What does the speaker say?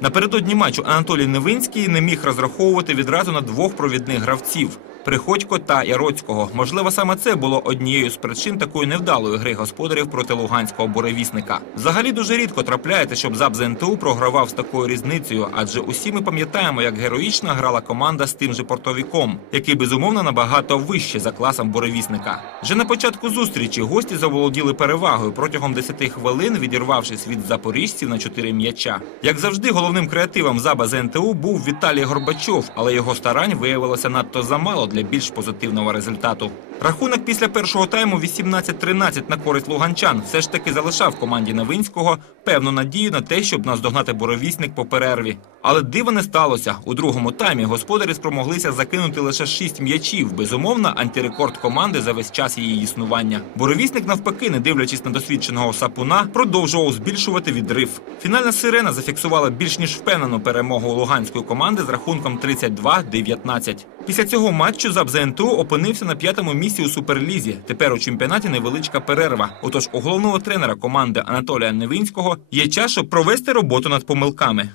Напередодні матчу Анатолій Невинський не міг розраховувати відразу на двох провідних гравців. Приходько та Яроцького. Можливо, саме це було однією з причин такої невдалої гри господарів проти луганського буревісника. Взагалі дуже рідко трапляється, щоб ЗАБ ЗНТУ програвав з такою різницею, адже усі ми пам'ятаємо, як героїчно грала команда з тим же портовіком, який безумовно набагато вище за класом буревісника. Вже на початку зустрічі гості заволоділи перевагою протягом 10 хвилин, відірвавшись від запоріжців на 4 м'яча. Як завжди, головним креативом ЗАБа ЗНТУ був Віталій Горбачов, але його старань виявилося надто замало для більш позитивного результату. Рахунок після першого тайму 18-13 на користь луганчан все ж таки залишав команді Новинського певну надію на те, щоб наздогнати боровісник по перерві. Але дива не сталося. У другому таймі господарі спромоглися закинути лише 6 м'ячів. Безумовно, антирекорд команди за весь час її існування. Боровісник, навпаки, не дивлячись на досвідченого сапуна, продовжував збільшувати відрив. Фінальна сирена зафіксувала більш ніж впевнену перемогу луганської команди з рахунком 32-19. Після цього матчу за ЗНТУ опинився на п'ятому місці у суперлізі. Тепер у чемпіонаті невеличка перерва. Отож, у головного тренера команди Анатолія Невинського є час, щоб провести роботу над помилками.